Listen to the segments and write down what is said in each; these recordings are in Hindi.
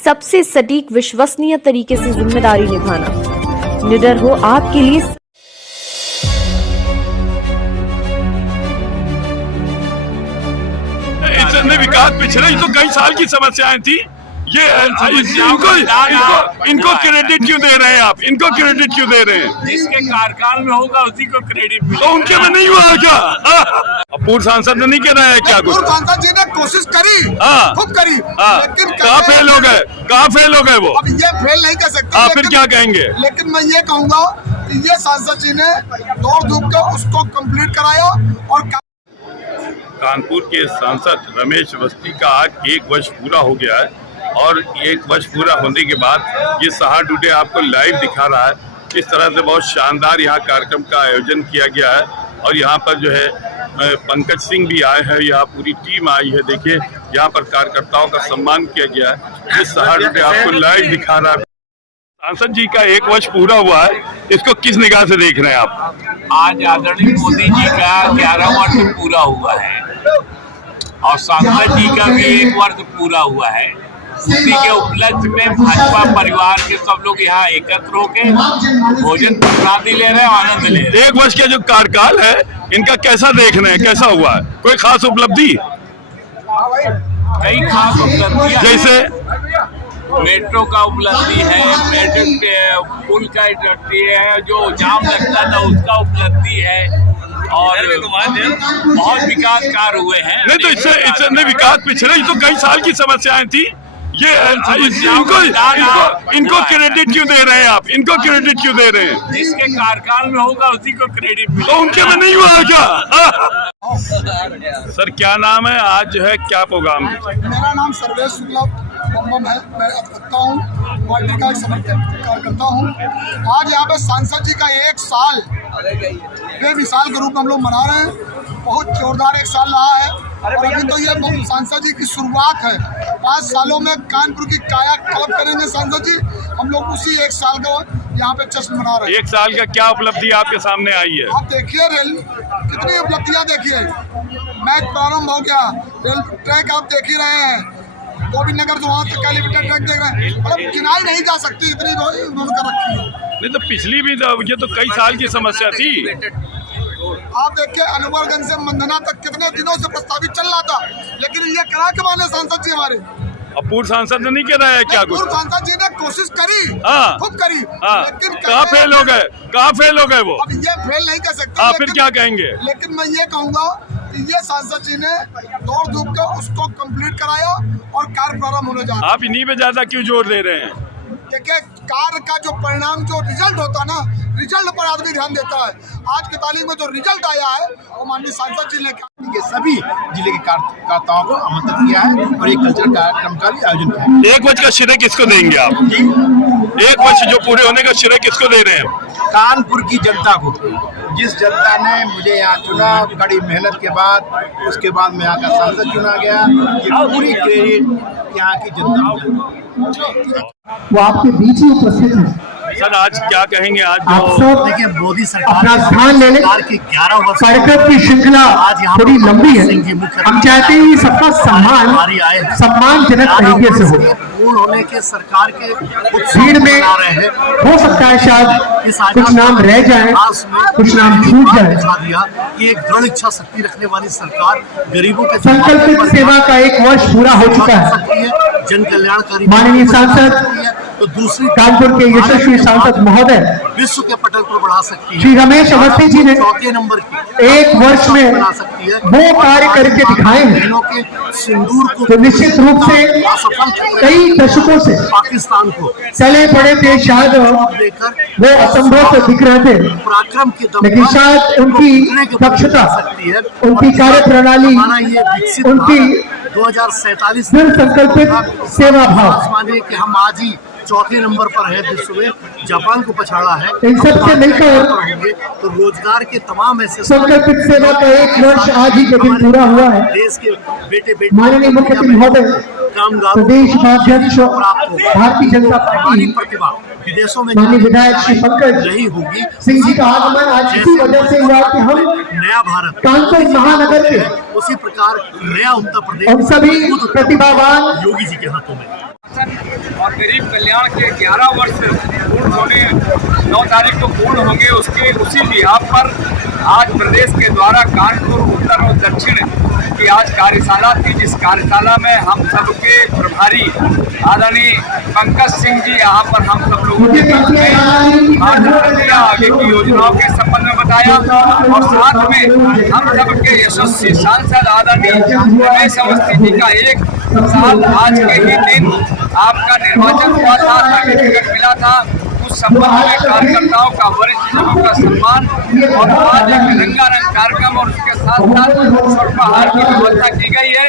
सबसे सटीक विश्वसनीय तरीके से जिम्मेदारी निभाना। निडर हो आपके लिए। इतने विकास पिछड़े तो कई साल की समस्याएं थी। ये इनको क्रेडिट क्यों दे रहे हैं आप? इनको क्रेडिट क्यों दे रहे हैं? जिसके कार्यकाल में होगा उसी को क्रेडिट मिलेगा। तो उनके में नहीं हुआ क्या? पूर्व सांसद ने नहीं कह रहा है क्या? पूर्व सांसद जी ने कोशिश करी, खूब करी, लेकिन कहाँ फेल हो गए? कहाँ फेल हो गए वो? अब ये फेल नहीं कर सकते। फिर क्या कहेंगे? लेकिन मैं ये कहूँगा कि ये सांसद जी ने दौड़ धूप के उसको कंप्लीट कराया। और कानपुर के सांसद रमेश अवस्थी का आज 1 वर्ष पूरा हो गया है और 1 वर्ष पूरा होने के बाद ये सहार टुडे आपको लाइव दिखा रहा है। इस तरह से बहुत शानदार यहाँ कार्यक्रम का आयोजन किया गया है और यहाँ पर जो है पंकज सिंह भी आए हैं, यहाँ पूरी टीम आई है। देखिए यहाँ पर कार्यकर्ताओं का सम्मान किया गया है। ये सहार टुडे आपको लाइव दिखा रहा है। सांसद जी का 1 वर्ष पूरा हुआ है, इसको किस निगाह से देख रहे हैं आप? आज आदरणीय मोदी जी का 11वां वर्ष पूरा हुआ है और सांसद जी का भी 1 वर्ष पूरा हुआ है। उसी के उपलक्ष्य में भाजपा परिवार के सब लोग यहाँ एकत्र होकर भोजन प्रसादी ले रहे हैं, आनंद ले रहे हैं। 1 वर्ष का जो कार्यकाल है इनका कैसा देख रहे हैं? कैसा हुआ है? कोई खास उपलब्धि? कई खास उपलब्धियां जैसे मेट्रो का उपलब्धि है, मेट्रो पुल का उपलब्धि है, जो जाम लगता था उसका उपलब्धि है और बहुत विकास कार्य हुए हैं। नहीं तो इससे विकास पिछड़े तो कई साल की समस्याएं थी। ये इनको क्रेडिट क्यों दे रहे हैं आप? इनको क्रेडिट क्यों दे रहे हैं? जिसके कार्यकाल में होगा उसी को क्रेडिट मिलेगा। तो उनके में नहीं हुआ क्या? सर क्या नाम है? आज जो है क्या प्रोग्राम? मेरा नाम सर्वेश शुक्ला बम है। मैं अधिवक्ता हूँ, पार्टी का कार्यकर्ता हूँ। आज यहाँ पे सांसद जी का 1 साल बेमिसाल के रूप में हम लोग मना रहे हैं। बहुत जोरदार 1 साल रहा है और अभी तो ये सांसद जी की शुरुआत है। 5 सालों में कानपुर की काया कल्प करेंगे सांसद जी। हम लोग उसी 1 साल का यहाँ पे जश्न मना रहे हैं। 1 साल का क्या उपलब्धि आपके सामने आई है? आप देखिए रेल कितनी उपलब्धियाँ देखिए। मैच प्रारंभ हो गया, रेल ट्रैक आप देख ही रहे हैं। गोविंद नगर से वहाँ तक का एलिवेटेड ट्रैक देख रहे हैं। मतलब गिनाई नहीं जा सकती, इतनी उन्होंने कर रखी है। नहीं तो पिछली भी ये तो कई साल की समस्या थी। आप देखिए अनवरगंज से मंदना तक कितने दिनों से प्रस्तावित चल रहा था, लेकिन ये करा के माने सांसद जी हमारे। अब पूर्व सांसद ने नहीं कह रहा है क्या कुछ? पूर्व सांसद जी ने कोशिश करी, खूब करी, लेकिन कहाँ फेल हो गए? कहाँ फेल हो गए वो? अब ये फेल नहीं कर सकते। फिर क्या कहेंगे? लेकिन मैं ये कहूँगा कि ये सांसद जी ने दौड़ धूप के उसको कंप्लीट कराया और कार्य प्रारंभ होने जा रहा है। आप इन्हीं पे ज्यादा क्यों जोर दे रहे हैं? देखिए कार्य का जो परिणाम, जो रिजल्ट होता है ना, रिजल्ट पर आदमी ध्यान देता है। आज की तारीख में जो रिजल्ट आया है वो माननीय सांसद जी ने ये सभी जिले के कार्यकर्ताओं को आमंत्रित किया है और एक कल्चरल कार्यक्रम का भी आयोजन किया है। 1 वर्ष का श्रेय किसको देंगे आप? 1 वर्ष जो पूरे होने का श्रेय किसको दे रहे हैं? कानपुर की जनता को, जिस जनता ने मुझे यहाँ चुना कड़ी मेहनत के बाद, उसके बाद मैं यहाँ का सांसद चुना गया। ये पूरी क्रेडिट यहाँ की जनता को। वो आपके बीच ही उपस्थित है। सर आज क्या कहेंगे? आज आप सब देखिए मोदी सरकार अपना स्थान ले लें। के 11 वर्ष कार्यक्रम की श्रृंखला थोड़ी लंबी है। हम चाहते हैं सबका सम्मानजनक तरीके से हो। पूर्ण होने के सरकार के भीड़ में हो सकता है शायद कुछ नाम रह जाए, कुछ नाम छूट जाए। कि एक दृढ़ इच्छा शक्ति रखने वाली सरकार गरीबों के संकल्पित सेवा का 1 वर्ष पूरा हो चुका है। जन कल्याणकारी माननीय सांसद तो दूसरी कानपुर के यशस्वी सांसद महोदय विश्व के पटल पर बढ़ा सकती है। श्री रमेश अवस्थी जी ने 4 नंबर की 1 वर्ष में बना सकती है। वो कार्य करके दिखाए हैं बहनों के सिंदूर को तो निश्चित रूप से कई दशकों से पाकिस्तान को चले पड़े थे। शायद लेकर वो असंभव से दिख रहे थे, पराक्रम के दम लेकिन शायद उनकी दक्षता, उनकी कार्य प्रणाली, उनकी 2047 दृढ़ संकल्पित सेवा भाव, मानिए कि हम आज ही 4 नंबर पर है विश्व में, जापान को पछाड़ा है। इन सबसे मिलकर होंगे तो रोजगार के तमाम ऐसे संकल्पित सेवा का 1 वर्ष आज ही के दिन पूरा हुआ है। देश के बेटे बेटे माननीय मुख्यमंत्री महोदय, कामगारों प्रदेश अध्यक्ष भारतीय जनता पार्टी प्रतिभा विदेशों में माननीय विधायक श्री पंकज नहीं होगी। सिंह जी का आगमन आज इसी वजह से हुआ कि हम नया भारत कानपुर महानगर के उसी प्रकार नया उत्तर प्रदेश हम सभी प्रतिभावान योगी जी के हाथों में और गरीब कल्याण के 11 वर्ष पूर्ण होने 9 तारीख को पूर्ण होंगे, उसके उसी लिहाज पर आज प्रदेश के द्वारा कानपुर उत्तर और दक्षिण की आज कार्यशाला थी, जिस कार्यशाला में हम सबके प्रभारी आदरणीय पंकज सिंह जी यहाँ पर हम सब लोगों के बीच में आगे की योजनाओं के संबंध में बताया और साथ में हम सबके यशस्वी सांसद आदरणीय रमेश अवस्थी जी का 1 साल आज के ही दिन आपका निर्वाचन हुआ था, सर्टिफिकेट मिला था, उस संबंध में कार्यकर्ताओं का वरिष्ठ जनों का सम्मान और आज एक रंगारंग कार्यक्रम और उसके साथ साथ स्वल्पाहार की व्यवस्था की गई है।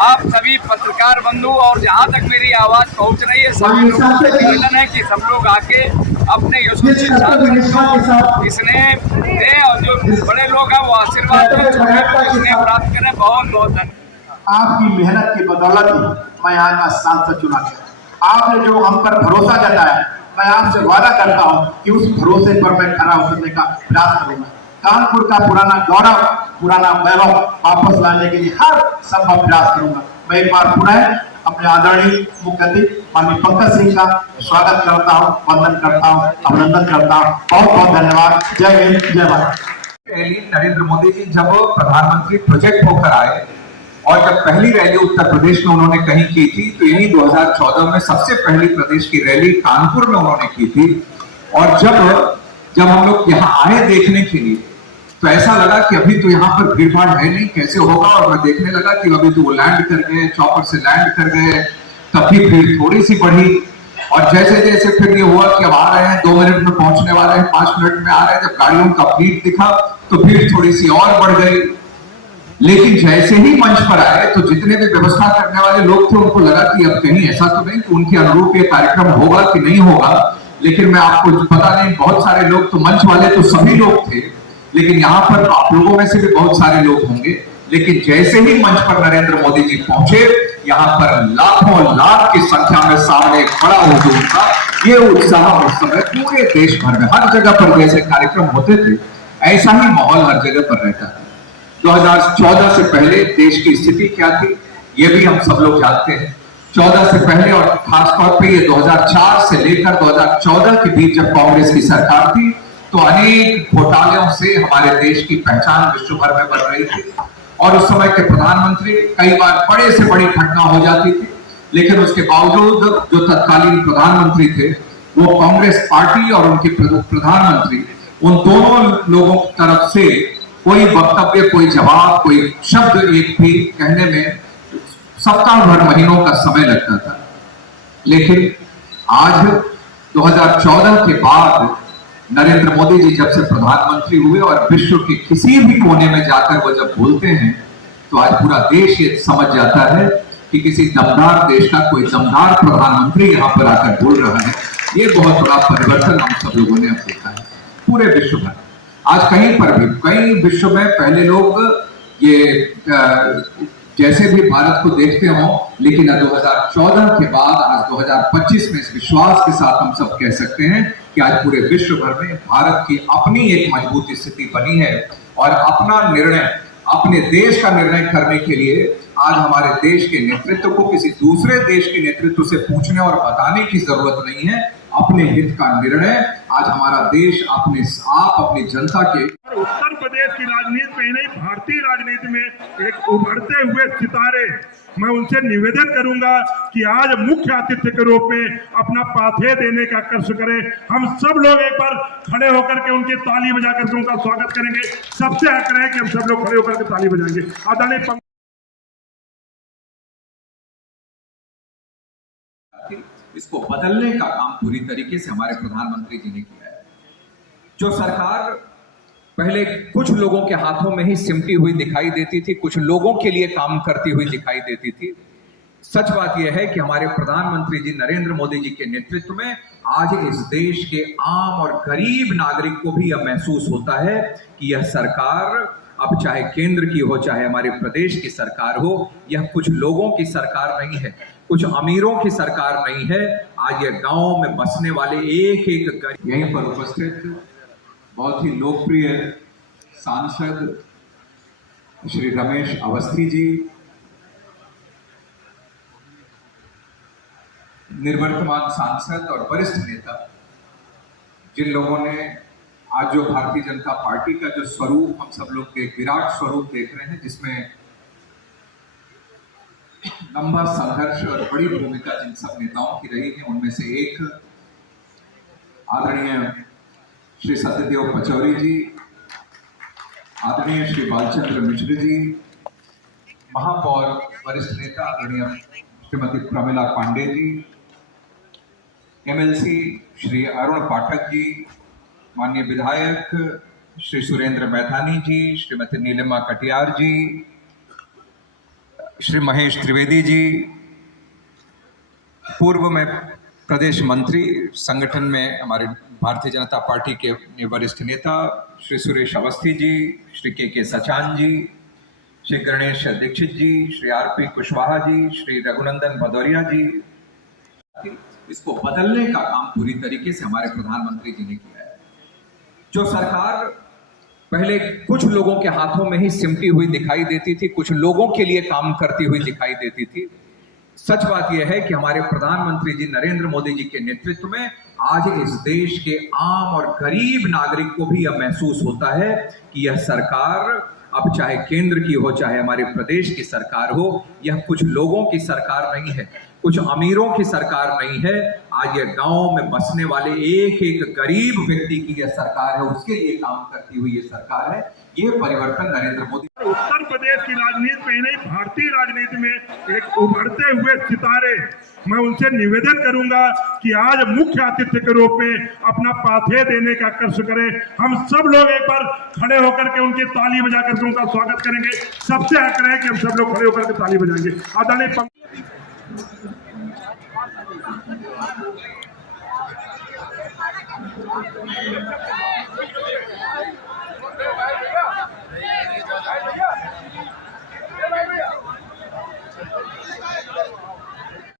आप सभी पत्रकार बंधु और जहाँ तक मेरी आवाज पहुँच रही है सभी लोगों से निवेदन है कि सब लोग आके अपने यशस्वी सांसद को स्नेह दें और जो बड़े लोग हैं वो आशीर्वाद दें, छोटे लोग स्नेह प्राप्त करें। बहुत बहुत धन्यवाद। आपकी मेहनत की बदौलत ही मैं यहाँ का सांसद चुना गया। आपने जो हम पर भरोसा जताया, मैं आपसे वादा करता हूँ कि उस भरोसे पर मैं खरा उतरने का प्रयास करूंगा। कानपुर का पुराना गौरव, पुराना वैभव वापस लाने के लिए हर संभव प्रयास करूंगा। मैं एक बार पुनः अपने आदरणीय मुख्य अतिथि माननीय पंकज सिंह का स्वागत करता हूँ, वंदन करता हूँ, अभिनंदन करता हूँ। बहुत बहुत धन्यवाद। जय हिंद, जय भारत। नरेंद्र मोदी जी जब प्रधानमंत्री प्रोजेक्ट होकर आए और जब पहली रैली उत्तर प्रदेश में उन्होंने कहीं की थी, तो यही 2014 में सबसे पहली प्रदेश की रैली कानपुर में उन्होंने की थी। और जब हम लोग यहाँ आए देखने के लिए, तो ऐसा लगा कि अभी तो यहाँ पर भीड़ भाड़ है नहीं, कैसे होगा। और मैं देखने लगा कि अभी तो वो लैंड कर गए, चौपर से लैंड कर गए, तब भी भीड़ थोड़ी सी बढ़ी। और जैसे जैसे फिर ये हुआ कि अब आ रहे हैं, 2 मिनट में पहुंचने वाले हैं, 5 मिनट में आ रहे हैं, जब गाड़ियों का भीड़ दिखा तो भीड़ थोड़ी सी और बढ़ गई। लेकिन जैसे ही मंच पर आए तो जितने भी व्यवस्था करने वाले लोग थे उनको लगा कि अब कहीं ऐसा तो नहीं कि उनके अनुरूप ये कार्यक्रम होगा कि नहीं होगा। लेकिन मैं आपको पता नहीं, बहुत सारे लोग तो मंच वाले तो सभी लोग थे, लेकिन यहाँ पर आप लोगों में से भी बहुत सारे लोग होंगे। लेकिन जैसे ही मंच पर नरेंद्र मोदी जी पहुंचे, यहाँ पर लाखों लाख की संख्या में सामने खड़ा हुजूम था। ये उत्साह उस समय पूरे देश भर में हर जगह पर जैसे कार्यक्रम होते थे, ऐसा ही माहौल हर जगह पर रहता था। 2014 से पहले देश की स्थिति क्या थी, ये भी हम सब लोग जानते हैं। 14 से पहले और खासतौर पे ये 2004 से लेकर 2014 के बीच जब कांग्रेस की सरकार थी, तो अनेक घोटालों से हमारे देश की पहचान विश्व भर में बढ़ रही थी। और उस समय के प्रधानमंत्री कई बार बड़े से बड़ी घटना हो जाती थी, लेकिन उसके बावजूद जो तत्कालीन प्रधानमंत्री थे वो कांग्रेस पार्टी और उनके प्रधानमंत्री, उन दोनों लोगों की तरफ से कोई वक्तव्य, कोई जवाब, कोई शब्द एक भी कहने में सप्ताह भर, महीनों का समय लगता था। लेकिन आज 2014 के बाद नरेंद्र मोदी जी जब से प्रधानमंत्री हुए और विश्व के किसी भी कोने में जाकर वो जब बोलते हैं, तो आज पूरा देश ये समझ जाता है कि किसी दमदार देश का कोई दमदार प्रधानमंत्री यहाँ पर आकर बोल रहा है। ये बहुत बड़ा परिवर्तन हम सब लोगों ने अब देखा है पूरे विश्व में। आज कहीं पर भी, कई विश्व में पहले लोग ये जैसे भी भारत को देखते हो, लेकिन 2014 के बाद आज 2025 में इस विश्वास के साथ हम सब कह सकते हैं कि आज पूरे विश्व भर में भारत की अपनी एक मजबूत स्थिति बनी है और अपना निर्णय, अपने देश का निर्णय करने के लिए आज हमारे देश के नेतृत्व को किसी दूसरे देश के नेतृत्व से पूछने और बताने की जरूरत नहीं है। अपने हित का निर्णय आज हमारा देश अपने आप, अपनी जनता के। उत्तर प्रदेश की राजनीति में ही नहीं, भारतीय राजनीति में एक उभरते हुए सितारे, मैं उनसे निवेदन करूंगा कि आज मुख्य आतिथ्य के रूप में अपना पाथेय देने का कष्ट करें। हम सब लोग एक बार खड़े होकर के उनकी ताली बजा करके उनका स्वागत करेंगे। सबसे हक रहे कि हम सब लोग खड़े होकर के ताली बजाएंगे। आदरणीय इसको बदलने का काम पूरी तरीके से हमारे प्रधानमंत्री जी ने किया है। जो सरकार पहले कुछ लोगों के हाथों में ही सिमटी हुई दिखाई देती थी, कुछ लोगों के लिए काम करती हुई दिखाई देती थी, सच बात यह है कि हमारे प्रधानमंत्री जी नरेंद्र मोदी जी के नेतृत्व में आज इस देश के आम और गरीब नागरिक को भी यह महसूस होता है कि यह सरकार, अब चाहे केंद्र की हो चाहे हमारे प्रदेश की सरकार हो, यह कुछ लोगों की सरकार नहीं है, कुछ अमीरों की सरकार नहीं है। आज ये गांव में बसने वाले एक एक गरीब, यहीं पर उपस्थित बहुत ही लोकप्रिय सांसद श्री रमेश अवस्थी जी, निर्वर्तमान सांसद और वरिष्ठ नेता, जिन लोगों ने आज जो भारतीय जनता पार्टी का जो स्वरूप हम सब लोग एक विराट स्वरूप देख रहे हैं, जिसमें लंबा संघर्ष और बड़ी भूमिका जिन सब नेताओं की रही है, उनमें से एक आदरणीय श्री सत्यदेव पचौरी जी, आदरणीय श्री बालचंद्र मिश्र जी, महापौर वरिष्ठ नेता आदरणीय श्रीमती प्रमिला पांडे जी, एमएलसी श्री अरुण पाठक जी, माननीय विधायक श्री सुरेंद्र मैथानी जी, श्रीमती नीलिमा कटियार जी, श्री महेश त्रिवेदी जी, पूर्व में प्रदेश मंत्री संगठन में हमारे भारतीय जनता पार्टी के वरिष्ठ नेता श्री सुरेश अवस्थी जी, श्री के सचान जी, श्री गणेश दीक्षित जी, श्री आरपी कुशवाहा जी, श्री रघुनंदन भदौरिया जी। इसको बदलने का काम पूरी तरीके से हमारे प्रधानमंत्री जी ने किया है। जो सरकार पहले कुछ लोगों के हाथों में ही सिमटी हुई दिखाई देती थी, कुछ लोगों के लिए काम करती हुई दिखाई देती थी, सच बात यह है कि हमारे प्रधानमंत्री जी नरेंद्र मोदी जी के नेतृत्व में आज इस देश के आम और गरीब नागरिक को भी यह महसूस होता है कि यह सरकार, अब चाहे केंद्र की हो चाहे हमारे प्रदेश की सरकार हो, यह कुछ लोगों की सरकार नहीं है, कुछ अमीरों की सरकार नहीं है। आज ये गांव में बसने वाले एक एक गरीब व्यक्ति की यह सरकार है, उसके लिए काम करती हुई ये सरकार है। ये परिवर्तन नरेंद्र मोदी। उत्तर प्रदेश की राजनीति में ही नहीं, भारतीय राजनीति में एक उभरते हुए सितारे, मैं उनसे निवेदन करूंगा कि आज मुख्य अतिथि के रूप में अपना पाथेय देने का कष्ट करें। हम सब लोग एक बार खड़े होकर के उनकी ताली बजा करके उनका स्वागत करेंगे। सबसे हक रहे कि हम सब लोग खड़े होकर के ताली बजाएंगे। आदरणीय Thank you.